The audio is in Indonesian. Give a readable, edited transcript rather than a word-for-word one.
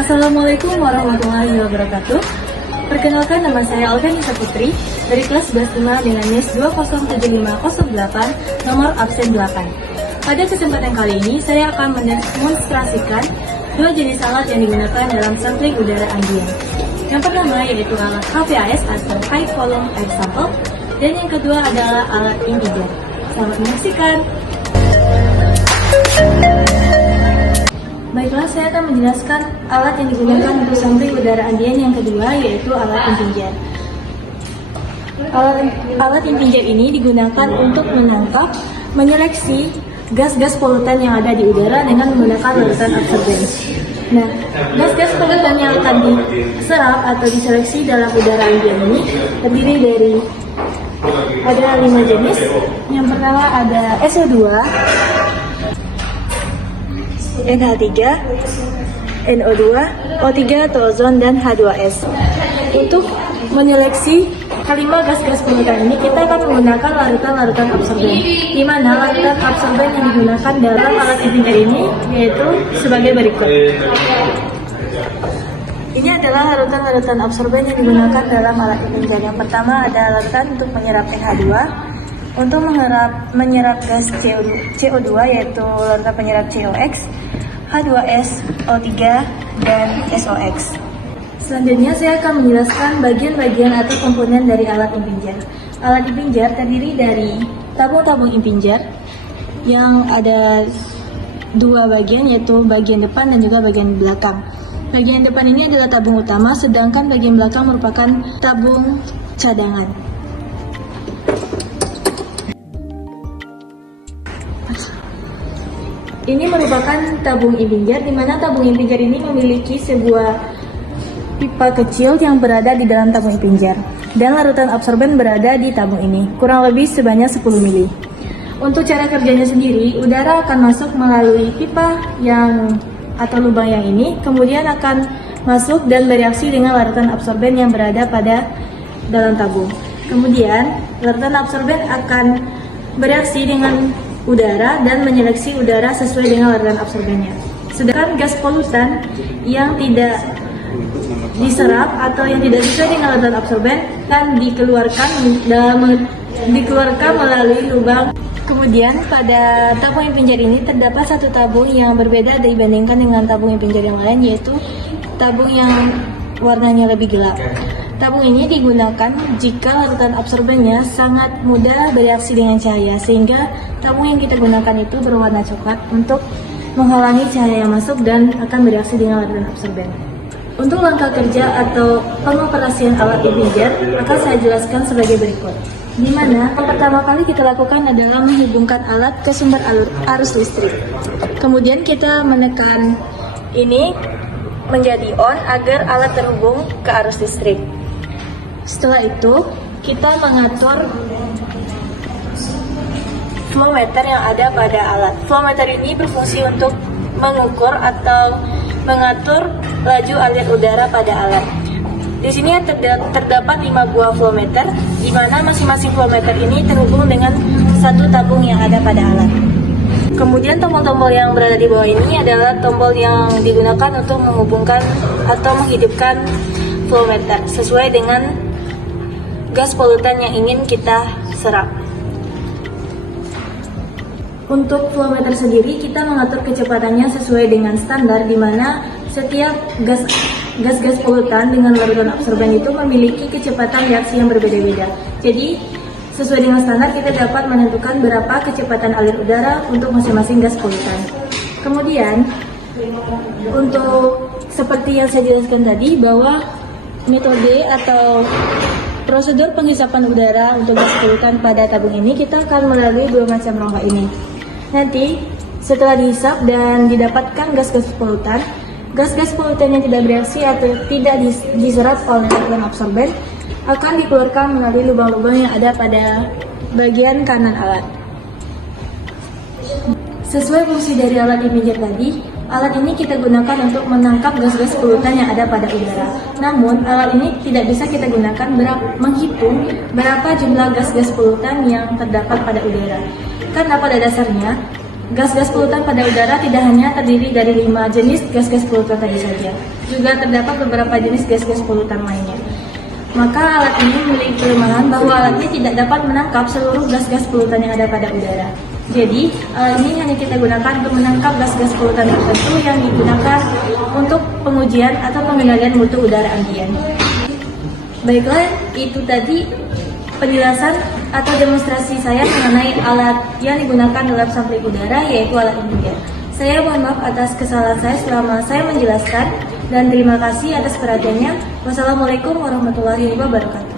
Assalamualaikum warahmatullahi wabarakatuh. Perkenalkan, nama saya Alga Nisa Putri dari kelas 11 dengan NIS 207508 nomor absen 8. Pada kesempatan kali ini saya akan mendemonstrasikan dua jenis alat yang digunakan dalam sampling udara ambien. Yang pertama yaitu alat HVAS atau High Volume Air Sample, dan yang kedua adalah alat integer. Selamat menyaksikan. Baiklah, saya akan menjelaskan alat yang digunakan untuk sampling udara ambien yang kedua, yaitu alat impinjer. Alat impinjer ini digunakan untuk menangkap, menyeleksi gas-gas polutan yang ada di udara dengan menggunakan larutan absorben. Nah, gas-gas polutan yang akan diserap atau diseleksi dalam udara ambien ini terdiri dari ada 5 jenis. Yang pertama ada SO2, NH3, NO2, O3 atau ozon, dan H2S. Untuk menyeleksi kelima gas-gas polutan ini, kita akan menggunakan larutan-larutan absorben, di mana larutan absorben yang digunakan dalam alat impinjer ini yaitu sebagai berikut. Ini adalah larutan-larutan absorben yang digunakan dalam alat impinjer. Yang pertama ada larutan untuk menyerap NH2, untuk menyerap gas CO2 yaitu larutan penyerap COX, H2S, O3, dan SOX. Selanjutnya saya akan menjelaskan bagian-bagian atau komponen dari alat impinjer. Alat impinjer terdiri dari tabung-tabung impinjer yang ada dua bagian, yaitu bagian depan dan juga bagian belakang. Bagian depan ini adalah tabung utama, sedangkan bagian belakang merupakan tabung cadangan. Ini merupakan tabung impinjer, di mana tabung impinjer ini memiliki sebuah pipa kecil yang berada di dalam tabung impinjer, dan larutan absorben berada di tabung ini, kurang lebih sebanyak 10 mili. Untuk cara kerjanya sendiri, udara akan masuk melalui pipa atau lubang yang ini, kemudian akan masuk dan bereaksi dengan larutan absorben yang berada pada dalam tabung. Kemudian, larutan absorben akan bereaksi dengan udara dan menyeleksi udara sesuai dengan larutan absorbennya. Sedangkan gas polutan yang tidak diserap atau yang tidak sesuai dengan larutan absorben kan dikeluarkan melalui lubang. Kemudian pada tabung impinjer ini terdapat satu tabung yang berbeda dibandingkan dengan tabung impinjer yang lain, yaitu tabung yang warnanya lebih gelap. Tabung ini digunakan jika larutan absorbennya sangat mudah bereaksi dengan cahaya, sehingga tabung yang kita gunakan itu berwarna coklat untuk menghalangi cahaya yang masuk dan akan bereaksi dengan larutan absorben. Untuk langkah kerja atau pengoperasian alat impinjer akan saya jelaskan sebagai berikut. Di mana yang pertama kali kita lakukan adalah menghubungkan alat ke sumber arus listrik. Kemudian kita menekan ini menjadi on agar alat terhubung ke arus listrik. Setelah itu, kita mengatur flow meter yang ada pada alat. Flow meter ini berfungsi untuk mengukur atau mengatur laju alir udara pada alat. Di sini terdapat 5 buah flow meter, di mana masing-masing flow meter ini terhubung dengan satu tabung yang ada pada alat. Kemudian tombol-tombol yang berada di bawah ini adalah tombol yang digunakan untuk menghubungkan atau menghidupkan flow meter sesuai dengan gas polutan yang ingin kita serap. Untuk flow meter sendiri, kita mengatur kecepatannya sesuai dengan standar, di mana setiap gas-gas polutan dengan larutan absorben itu memiliki kecepatan reaksi yang berbeda-beda. Jadi, sesuai dengan standar, kita dapat menentukan berapa kecepatan alir udara untuk masing-masing gas polutan. Kemudian, untuk seperti yang saya jelaskan tadi, bahwa metode atau prosedur penghisapan udara untuk gas polutan pada tabung ini, kita akan melalui dua macam rongga ini. Nanti, setelah dihisap dan didapatkan gas-gas polutan yang tidak bereaksi atau tidak diserap oleh larutan absorben akan dikeluarkan melalui lubang-lubang yang ada pada bagian kanan alat. Sesuai fungsi dari alat impinjer tadi, alat ini kita gunakan untuk menangkap gas-gas polutan yang ada pada udara. Namun, alat ini tidak bisa kita gunakan menghitung berapa jumlah gas-gas polutan yang terdapat pada udara. Karena pada dasarnya, Gas-gas polutan pada udara tidak hanya terdiri dari 5 jenis gas-gas polutan tadi saja, juga terdapat beberapa jenis gas-gas polutan lainnya. Maka alat ini memiliki kelemahan bahwa alatnya tidak dapat menangkap seluruh gas-gas polutan yang ada pada udara. Jadi, alat ini hanya kita gunakan untuk menangkap gas-gas polutan tertentu yang digunakan untuk pengujian atau pengendalian mutu udara ambien. Baiklah, itu tadi penjelasan atau demonstrasi saya mengenai alat yang digunakan dalam sampling udara, yaitu alat ini. Saya mohon maaf atas kesalahan saya selama saya menjelaskan, dan terima kasih atas perhatiannya. Wassalamualaikum warahmatullahi wabarakatuh.